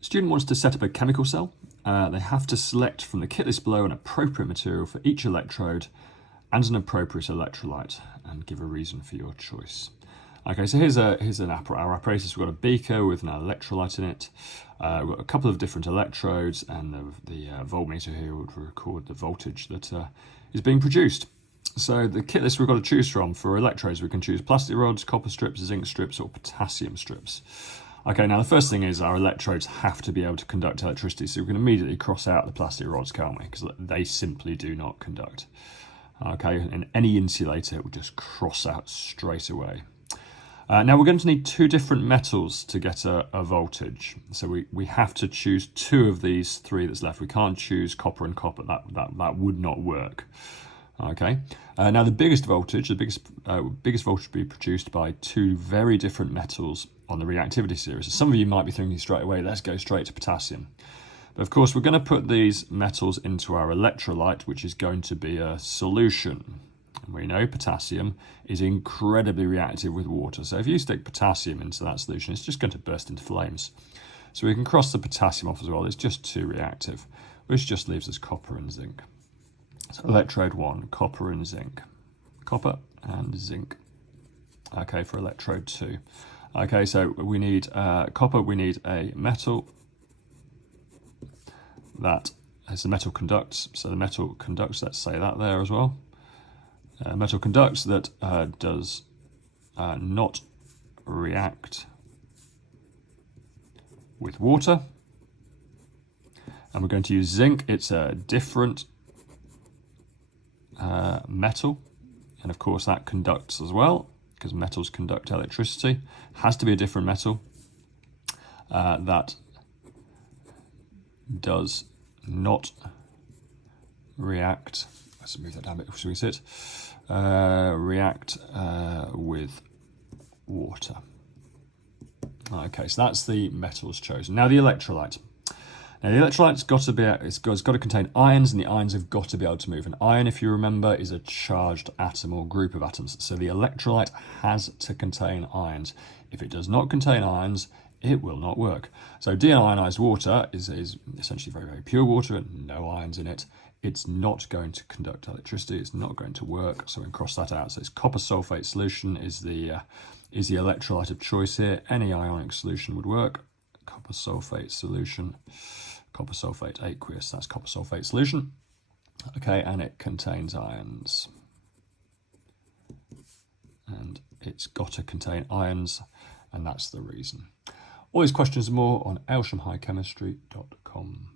Student wants to set up a chemical cell. They have to select from the kit list below an appropriate material for each electrode and an appropriate electrolyte, and give a reason for your choice. Okay, so here's our apparatus. We've got a beaker with an electrolyte in it. We've got a couple of different electrodes, and the voltmeter here would record the voltage that is being produced. So the kit list we've got to choose from for electrodes, we can choose plastic rods, copper strips, zinc strips, or potassium strips. Okay, now the first thing is our electrodes have to be able to conduct electricity, so we can immediately cross out the plastic rods, can't we? Because they simply do not conduct. Okay, and any insulator it will just cross out straight away. Now we're going to need two different metals to get a voltage. So we have to choose two of these three that's left. We can't choose copper and copper, that would not work. Okay, now the biggest voltage voltage will be produced by two very different metals on the reactivity series. So some of you might be thinking straight away, let's go straight to potassium. But of course, we're going to put these metals into our electrolyte, which is going to be a solution. And we know potassium is incredibly reactive with water. So if you stick potassium into that solution, it's just going to burst into flames. So we can cross the potassium off as well. It's just too reactive, which just leaves us copper and zinc. So electrode 1, copper and zinc. Copper and zinc. Okay, for electrode 2. Okay, so we need copper, we need a metal that, as the metal conducts, so the metal conducts, let's say that there as well. Metal conducts that does not react with water. And we're going to use zinc. It's a different metal, and of course that conducts as well, because metals conduct electricity. Has to be a different metal that does not react. Let's move that down a bit so we sit. React with water. Okay, so that's the metals chosen. Now the electrolyte. Now the electrolyte's got to contain ions, and the ions have got to be able to move. An ion, if you remember, is a charged atom or group of atoms. So the electrolyte has to contain ions. If it does not contain ions, it will not work. So deionized water is essentially very, very pure water and no ions in it. It's not going to conduct electricity. It's not going to work. So we can cross that out. So it's copper sulfate solution is the electrolyte of choice here. Any ionic solution would work. Copper sulfate solution, copper sulfate aqueous, that's copper sulfate solution. Okay, and it contains ions. And it's got to contain ions, and that's the reason. All these questions and more on ayleshamhighchemistry.com.